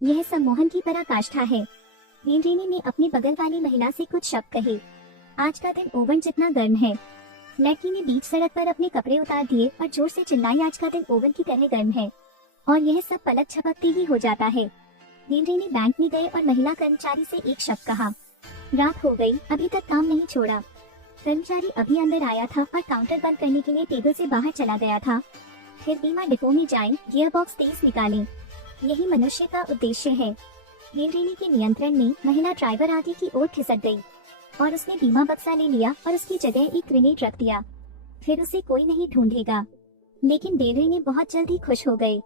यह सम्मोहन की पराकाष्ठा है। रीनी ने अपनी बगल वाली महिला से कुछ शब्द कहे। आज का दिन ओवन जितना गर्म है। लड़की ने बीच सड़क पर अपने कपड़े उतार दिए और जोर से चिल्लाई, आज का दिन ओवन की तरह गर्म है। और यह सब पलक झपकते ही हो जाता है। रीनी बैंक में गए और महिला कर्मचारी से एक शब्द कहा, रात हो गई, अभी तक काम नहीं छोड़ा। कर्मचारी अभी अंदर आया था और काउंटर बंद करने के लिए टेबल से बाहर चला गया था। फिर बीमा डिपो में जाएं, गियर बॉक्स तेज निकालें। यही मनुष्य का उद्देश्य है। रीनी के नियंत्रण में महिला ड्राइवर आगे की ओर खिसक गई और उसने बीमा बक्सा ले लिया और उसकी जगह एक ग्रेनेड रख दिया। फिर उसे कोई नहीं ढूंढेगा। लेकिन रीनी बहुत जल्दी खुश हो गए।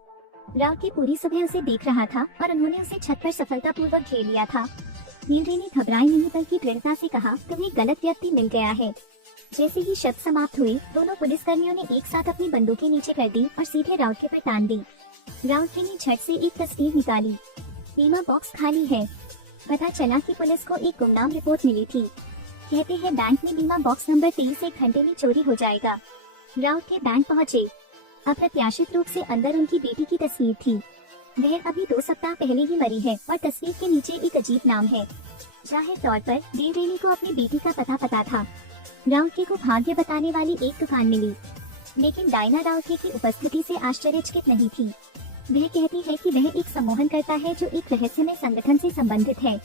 राव की पूरी सुबह उसे देख रहा था और उन्होंने उसे छत पर सफलतापूर्वक घेर लिया था। नीलरी ने घबराई नहीं बल्कि दृढ़ता से कहा, तुम्हें गलत व्यक्ति मिल गया है। जैसे ही शब्द समाप्त हुए, दोनों पुलिसकर्मियों ने एक साथ अपनी बंदूकें नीचे कर दी और सीधे राउत पर तान दी। राउत ने झट से एक तस्वीर निकाली। बीमा बॉक्स खाली है। पता चला कि पुलिस को एक गुमनाम रिपोर्ट मिली थी। कहते हैं बैंक में बीमा बॉक्स नंबर 23 एक घंटे में चोरी हो जाएगा। राउत के बैंक पहुँचे। अप्रत्याशित रूप से अंदर उनकी बेटी की तस्वीर थी। वह अभी 2 सप्ताह पहले ही मरी है और तस्वीर के नीचे एक अजीब नाम है। जाहिर तौर पर रीनी को अपनी बेटी का पता था। राउत को भाग्य बताने वाली एक दुकान मिली, लेकिन डायना राउत की उपस्थिति से आश्चर्यचकित नहीं थी। वह कहती है कि वह एक सम्मोहन करता है जो एक रहस्यमय संगठन से संबंधित है।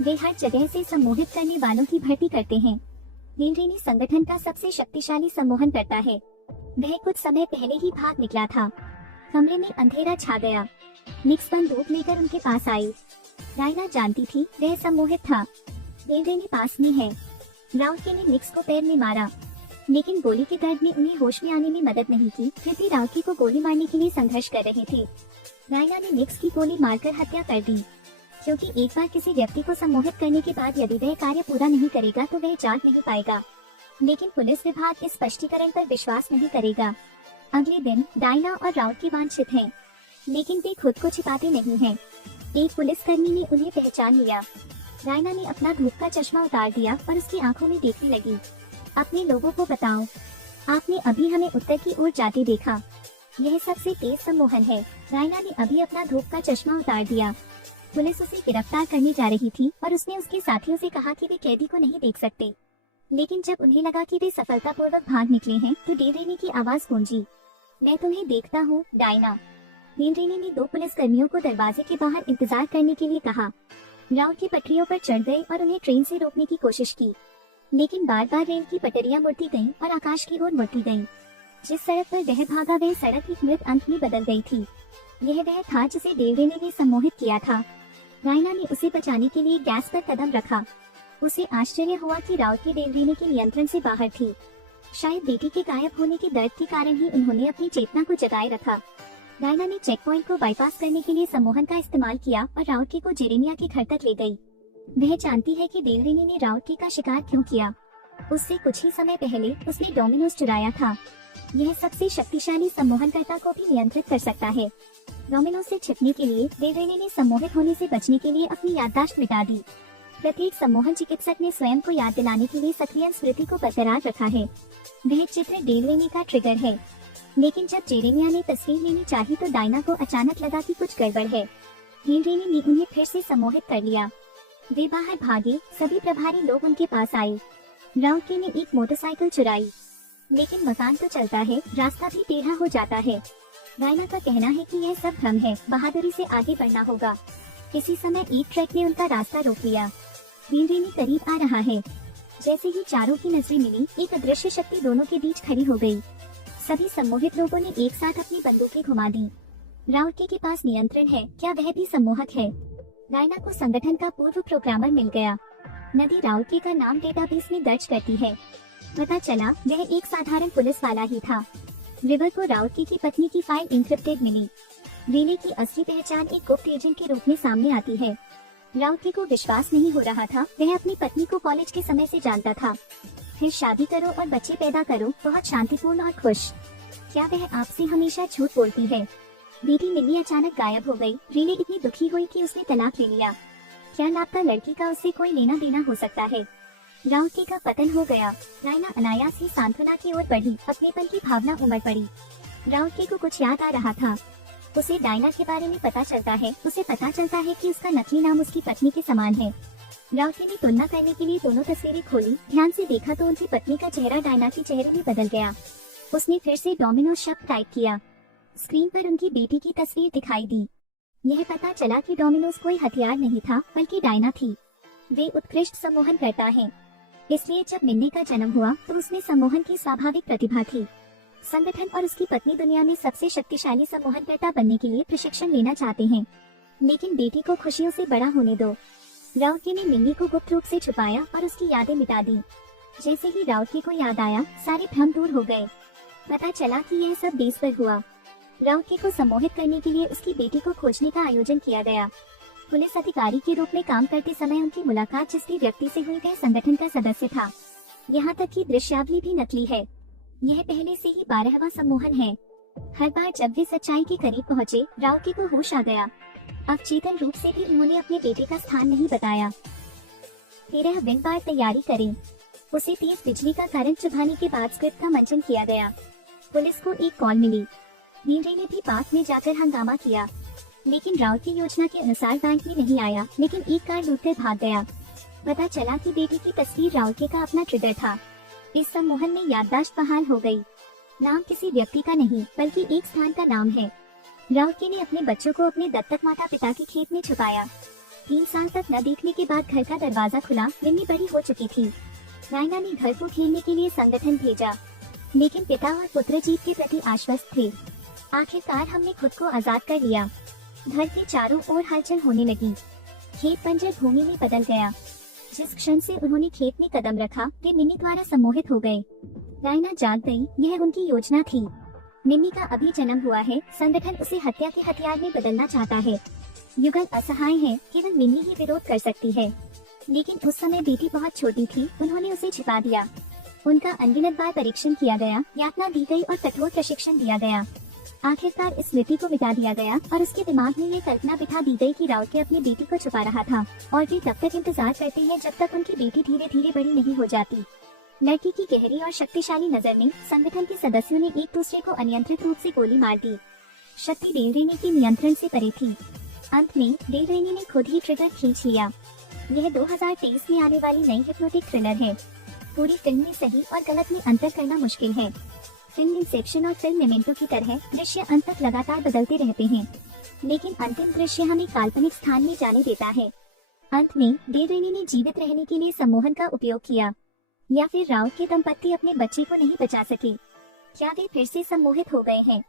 वे हर जगह से सम्मोहित करने वालों की भर्ती करते हैं। रीनी संगठन का सबसे शक्तिशाली सम्मोहन करता है। वह कुछ समय पहले ही भाग निकला था। कमरे में अंधेरा छा गया। निक्स बंदूक लेकर उनके पास आई। डायना जानती थी वह सम्मोहित था। रीनी पास में है। राउत ने निक्स को पैर में मारा, लेकिन गोली के दर्द ने उन्हें होश में आने में मदद नहीं की। फिर भी राउत को गोली मारने के लिए संघर्ष कर रहे थे। डायना ने निक्स की गोली मारकर हत्या कर दी, क्योंकि एक बार किसी व्यक्ति को सम्मोहित करने के बाद यदि वह कार्य पूरा नहीं करेगा तो वह जाग नहीं पाएगा। लेकिन पुलिस विभाग इस स्पष्टीकरण पर विश्वास नहीं करेगा। अगले दिन डायना और राउत वांछित हैं, लेकिन वे खुद को छिपाते नहीं हैं। एक पुलिसकर्मी ने उन्हें पहचान लिया। डायना ने अपना धूप का चश्मा उतार दिया और उसकी आंखों में देखने लगी। अपने लोगों को बताओ, आपने अभी हमें उत्तर की ओर जाते देखा। यह सबसे तेज सम्मोहन है। डायना ने अभी अपना धूप का चश्मा उतार दिया। पुलिस उसे गिरफ्तार करने जा रही थी और उसने उसके साथियों से कहा कि वे कैदी को नहीं देख सकते। लेकिन जब उन्हें लगा कि वे सफलतापूर्वक भाग निकले हैं, तो रीनी की आवाज गूंजी, मैं तुम्हें देखता हूँ डायना। रीनी ने 2 पुलिसकर्मियों को दरवाजे के बाहर इंतजार करने के लिए कहा। राउत की पटरियों पर चढ़ गए और उन्हें ट्रेन से रोकने की कोशिश की, लेकिन बार बार रेल की पटरियां मुड़ती गईं और आकाश की ओर मुड़ती गईं। जिस सड़क पर वह भागा वह सड़क एक मृत अंत में बदल गई थी। यह वह था जिसे रीनी ने सम्मोहित किया था। डायना ने उसे बचाने के लिए गैस पर कदम रखा। उसे आश्चर्य हुआ कि राउत की रीनी के नियंत्रण से बाहर थी। शायद बेटी के गायब होने के दर्द के कारण ही उन्होंने अपनी चेतना को जगाए रखा। डायना ने चेक पॉइंट को बाईपास करने के लिए सम्मोहन का इस्तेमाल किया और राउत को जेरेमिया के घर तक ले गई। वह जानती है कि रीनी ने राउत का शिकार क्यों किया। उससे कुछ ही समय पहले उसने डोमिनोज चुराया था। यह सबसे शक्तिशाली सम्मोहनकर्ता को भी नियंत्रित कर सकता है। डोमिनोज से छिपने के लिए रीनी ने सम्मोहित होने से बचने के लिए अपनी याददाश्त मिटा दी। प्रत्येक सम्मोहन चिकित्सक ने स्वयं को याद दिलाने के लिए सक्रिय स्मृति को बरकरार रखा है। वह चित्र रीनी का ट्रिगर है। लेकिन जब जेरेमिया ने तस्वीर लेनी चाही तो डायना को अचानक लगा कि कुछ गड़बड़ है। रीनी ने उन्हें फिर से सम्मोहित कर लिया। वे बाहर भागे। सभी प्रभारी लोग उनके पास आए। राउत ने एक मोटरसाइकिल चुराई, लेकिन मकान तो चलता है, रास्ता भी टेढ़ा हो जाता है। डायना का कहना है कि यह सब भ्रम है, बहादुरी से आगे बढ़ना होगा। किसी समय एक ट्रक ने उनका रास्ता रोक लिया। रीनी करीब आ रहा है। जैसे ही चारों की नजरें मिली, एक अदृश्य शक्ति दोनों के बीच खड़ी हो गई। सभी सम्मोहित लोगों ने एक साथ अपनी बंदूकें घुमा दी। राउत के पास नियंत्रण है, क्या वह भी सम्मोहक है? डायना को संगठन का पूर्व प्रोग्रामर मिल गया। नदी राउत का नाम डेटाबेस में दर्ज करती है। पता चला वह एक साधारण पुलिस वाला ही था। रिवर को राउत की पत्नी की फाइल इंक्रिप्टेड मिली। रीनी की असली पहचान एक गुप्त एजेंट के रूप में सामने आती है। राउत को विश्वास नहीं हो रहा था। वह अपनी पत्नी को कॉलेज के समय से जानता था। फिर शादी करो और बच्चे पैदा करो, बहुत शांतिपूर्ण और खुश। क्या वह आपसे हमेशा झूठ बोलती है? बेटी मिली अचानक गायब हो गई। रीनी इतनी दुखी हुई कि उसने तलाक ले लिया। क्या लापता लड़की का उससे कोई लेना देना हो सकता है? राउत का पतन हो गया। डायना अनायास ही सांत्वना की ओर बढ़ी। अपनेपन की भावना उमड़ पड़ी। राउत को कुछ याद आ रहा था। उसे डायना के बारे में पता चलता है। उसे पता चलता है कि उसका नकली नाम उसकी पत्नी के समान है। राउती ने तुलना करने के लिए दोनों तस्वीरें खोली। ध्यान से देखा तो उनकी पत्नी का चेहरा डायना के चेहरे में बदल गया। उसने फिर से डोमिनोज शब्द टाइप किया। स्क्रीन पर उनकी बेटी की तस्वीर दिखाई दी। यह पता चला कि डोमिनोज कोई हथियार नहीं था बल्कि डायना थी। वे उत्कृष्ट सम्मोहन करता है, इसलिए जब मिन्नी का जन्म हुआ तो उसमें सम्मोहन की स्वाभाविक प्रतिभा थी। संगठन और उसकी पत्नी दुनिया में सबसे शक्तिशाली सम्मोहनकर्ता बनने के लिए प्रशिक्षण लेना चाहते हैं, लेकिन बेटी को खुशियों से बड़ा होने दो। राउती ने मिन्नी को गुप्त रूप से छुपाया और उसकी यादें मिटा दी। जैसे ही राउती को याद आया, सारे भ्रम दूर हो गए। पता चला कि यह सब बेस पर हुआ। राउती को सम्मोहित करने के लिए उसकी बेटी को खोजने का आयोजन किया गया। पुलिस अधिकारी के रूप में काम करते समय उनकी मुलाकात जिस भी व्यक्ति से हुई वह संगठन का सदस्य था। यहाँ तक कि दृश्यावली भी नकली है। यह पहले से ही 12वां सम्मोहन है। हर बार जब वे सच्चाई के करीब पहुँचे, राउती को होश आ गया। अब चेतन रूप से भी उन्होंने अपने बेटे का स्थान नहीं बताया। 13 दिन बाद तैयारी करें। उसे तेज बिजली का करंट चुभाने के बाद स्क्रिप्ट का मंचन किया गया। पुलिस को एक कॉल मिली। नीरे ने भी पार्क में जाकर हंगामा किया, लेकिन राउत की योजना के अनुसार बैंक में नहीं आया, लेकिन एक कार लूटकर भाग गया। पता चला कि बेटी की तस्वीर राउत का अपना ट्रिगर था। इस सम्मोहन में याददाश्त बहाल हो गई। नाम किसी व्यक्ति का नहीं बल्कि एक स्थान का नाम है। राउत ने अपने बच्चों को अपने दत्तक माता पिता के खेत में छुपाया। 3 साल तक न देखने के बाद घर का दरवाजा खुला। मिन्नी बड़ी हो चुकी थी। रायना ने घर को खेलने के लिए संगठन भेजा, लेकिन पिता और पुत्र जीत के प्रति आश्वस्त थे। आखिरकार हमने खुद को आजाद कर लिया। घर के चारों ओर हलचल होने लगी। खेत बंजर भूमि में बदल गया। जिस क्षण से उन्होंने खेत में कदम रखा, वे मिन्नी द्वारा सम्मोहित हो गए। रायना जाग गई। यह उनकी योजना थी। मिन्नी का अभी जन्म हुआ है। संगठन उसे हत्या के हथियार में बदलना चाहता है। युगल असहाय है, केवल मिन्नी ही विरोध कर सकती है। लेकिन उस समय बेटी बहुत छोटी थी। उन्होंने उसे छिपा दिया। उनका अनगिनत बार परीक्षण किया गया, यातना दी गई और कठोर प्रशिक्षण दिया गया। आखिरकार इस स्मृति को मिटा दिया गया और उसके दिमाग में ये कल्पना बिठा दी गई कि राउत अपनी बेटी को छुपा रहा था और वे तब तक इंतजार करते हैं जब तक उनकी बेटी धीरे धीरे बड़ी नहीं हो जाती। लड़की की गहरी और शक्तिशाली नजर में संगठन के सदस्यों ने एक दूसरे को अनियंत्रित रूप से गोली मार दी। शक्ति डेल रेनी के नियंत्रण से परे थी। अंत में डेल रेनी ने खुद ही ट्रिगर खींच लिया। यह 2023 में आने वाली नई हिप्नोटिक थ्रिलर है। पूरी फिल्म में सही और गलत में अंतर करना मुश्किल है। फिल्म इंसेप्शन और फिल्म मेमेंटो की तरह दृश्य अंत तक लगातार बदलते रहते हैं, लेकिन अंतिम दृश्य हमें काल्पनिक स्थान में जाने देता है। अंत में डेल रेनी ने जीवित रहने के लिए सम्मोहन का उपयोग किया, या फिर राउत के दंपत्ति अपने बच्चे को नहीं बचा सके। क्या वे फिर से सम्मोहित हो गए हैं?